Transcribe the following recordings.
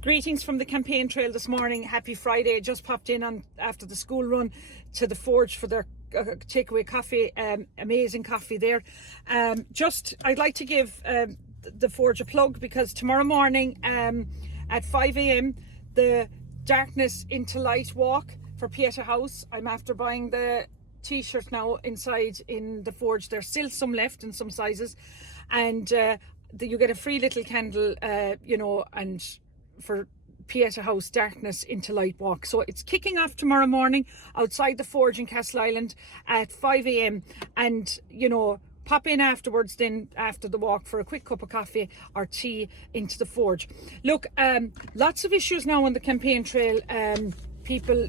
Greetings from the campaign trail this morning. Happy Friday. Just popped in on after the school run to the Forge for their takeaway coffee. Amazing coffee there. I'd like to give the Forge a plug because tomorrow morning at 5 a.m. the Darkness into Light walk for Pieta House. I'm after buying the t-shirt now inside in the Forge. There's still some left in some sizes, and you get a free little candle, and for Pieta House Darkness into Light walk. So it's kicking off tomorrow morning outside the Forge in Castleisland at 5 a.m. and pop in afterwards then after the walk for a quick cup of coffee or tea into the Forge. Look, lots of issues now on the campaign trail. People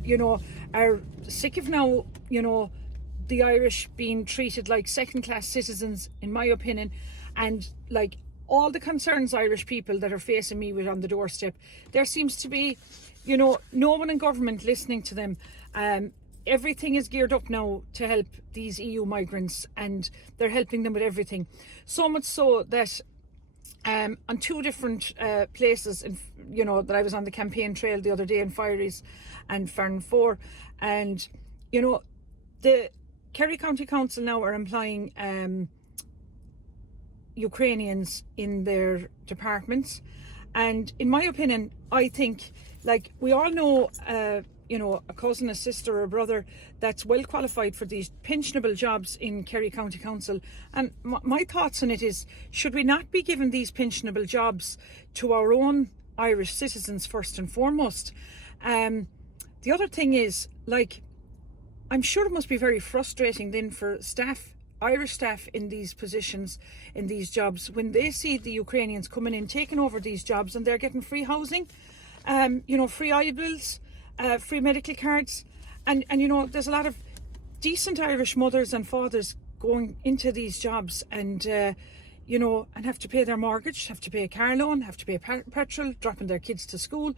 are sick of now the Irish being treated like second-class citizens, in my opinion, and like all the concerns Irish people that are facing me with on the doorstep, there seems to be, no one in government listening to them. Everything is geared up now to help these EU migrants, and they're helping them with everything. So much so that on two different places, that I was on the campaign trail the other day in Fieries and Farnfore, and the Kerry County Council now are employing Ukrainians in their departments, and in my opinion, I think, like, we all know a cousin, a sister or a brother that's well qualified for these pensionable jobs in Kerry County Council, and my thoughts on it is, should we not be giving these pensionable jobs to our own Irish citizens first and foremost? The other thing is, like, I'm sure it must be very frustrating then for staff, Irish staff in these positions, in these jobs, when they see the Ukrainians coming in, taking over these jobs, and they're getting free housing, free eye bills, free medical cards, and there's a lot of decent Irish mothers and fathers going into these jobs and and have to pay their mortgage, have to pay a car loan, have to pay petrol, dropping their kids to school,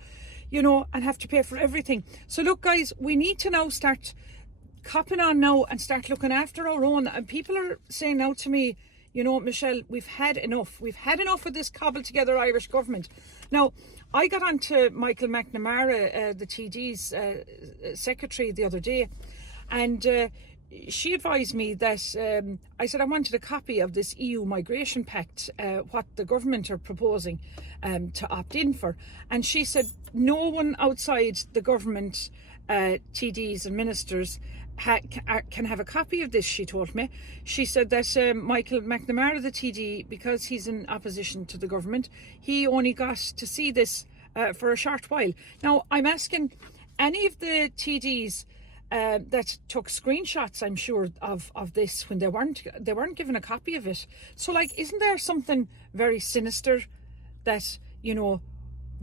and have to pay for everything. So look, guys, we need to now start copping on now and start looking after our own. And people are saying now to me, Michelle, we've had enough. We've had enough of this cobbled together Irish government. Now, I got on to Michael McNamara, the TD's secretary, the other day, and she advised me that, I said I wanted a copy of this EU Migration Pact, what the government are proposing to opt in for. And she said no one outside the government, TDs and ministers, can have a copy of this, she told me. She said that Michael McNamara, the TD, because he's in opposition to the government, he only got to see this for a short while. Now, I'm asking any of the TDs that took screenshots, I'm sure, of this when they weren't given a copy of it. So, like, isn't there something very sinister that,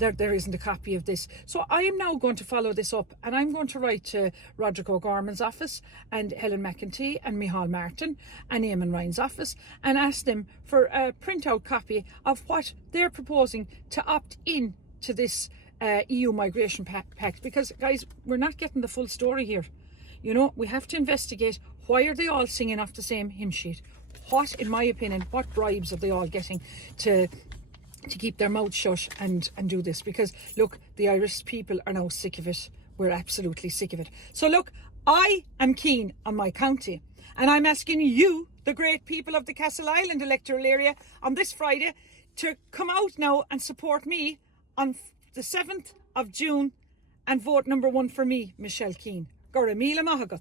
there isn't a copy of this? So I am now going to follow this up, and I'm going to write to Roderick O'Gorman's office and Helen McEntee and Micheál Martin and Eamon Ryan's office and ask them for a printout copy of what they're proposing to opt in to this EU Migration Pact, because, guys, we're not getting the full story here. We have to investigate, why are they all singing off the same hymn sheet? What, in my opinion, what bribes are they all getting to keep their mouths shut and do this? Because look, the Irish people are now sick of it. We're absolutely sick of it. So look, I am keen on my county, and I'm asking you, the great people of the Castleisland electoral area, on this Friday to come out now and support me on the 7th of June and vote number 1 for me, Michelle Keane. Gora Mila Mahagat.